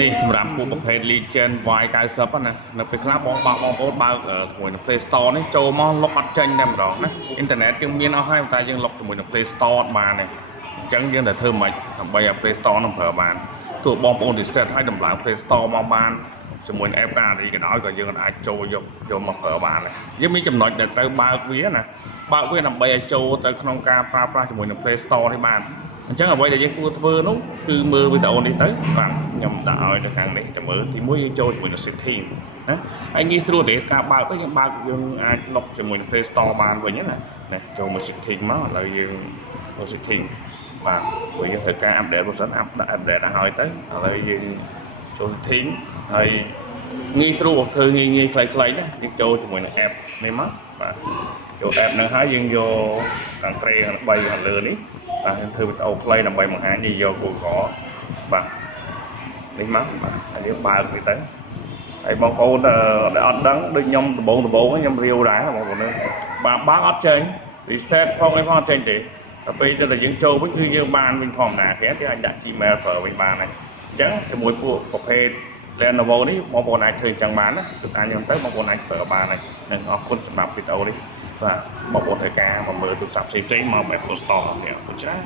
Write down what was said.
នេះសម្រាប់ពួកប្រភេទ Legend Y90 ណានៅពេលខ្លះបងប្អូនបើកជាមួយនឹង Play Store នេះចូលមកលុបអត់ចេញតែម្ដងណាអ៊ីនធឺណិតយើងមានអស់ហើយតែយើងលុបជាមួយនឹង Play Store អត់បានទេអញ្ចឹងយើងត្រូវធ្វើម៉េចដើម្បីឲ្យ Play Store នឹងប្រើបានទោះបងប្អូន reset ឲ្យតម្លើង Play Store មកបានជាមួយនឹង app ការនេះក៏ដោយក៏យើងអាចចូលយកមកប្រើបានដែរយើងមានចំណុចដែលត្រូវបើកវាណាបើកវាដើម្បីឲ្យចូលទៅក្នុងការប្រើប្រាស់ជាមួយនឹង Play Store នេះបានអញ្ចឹងអ្វីដែលយើងគួរធ្វើនោះគឺមើលវីដេអូនេះទៅបាទខ្ញុំដាក់ឲ្យនៅខាងនេះទៅមើលទី1យើងចូលជាមួយនឹង setting ណាហើយងាយស្រួលទេការបើកទៅយើងអាចលុបជាមួយនឹង Play Store បានវិញណាចូលមក setting មកឥឡូវយើងចូល setting បាទព្រោះយើងត្រូវការ update ប្រសិនដាក់ update ឲ្យទៅឥឡូវយើងចូល setting ហើយងាយស្រួលធ្វើងាយខ្លីៗណាយើងចូលជាមួយនឹង app នេះមកបាទចូល app នឹងហើយយើងយកខាងត្រេខាង3ខាងលើនេះបាទយើងធ្វើវីដេអូខ្លីដើម្បីបង្ហាញយើងយក Google បាទនេះមកបាទហើយយើងបើកវាទៅហើយបងប្អូនដែលអត់ដឹងដូចខ្ញុំដំបូងខ្ញុំរាវដែរបងប្អូនបាទបើកអត់ចេញ reset ផងអីផងអត់ចេញទេដល់ពេលទៅយើងចូលវិញគឺយើងបានវិញធម្មតាគេអាចដាក់ Gmail ប្រើវិញបានហើយអញ្ចឹងជាមួយពួកប្រភេទ Lenovo នេះបងប្អូនអាចធ្វើអញ្ចឹងបានណាគឺតាមខ្ញុំទៅបងប្អូនអាចប្រើបានហើយនឹងអរគុណសម្រាប់វីដេអូនេះបាទបងប្អូនត្រូវការមកមើលទូរស័ព្ទផ្សេងៗមក Apple Store នេះអរគុណច្រើន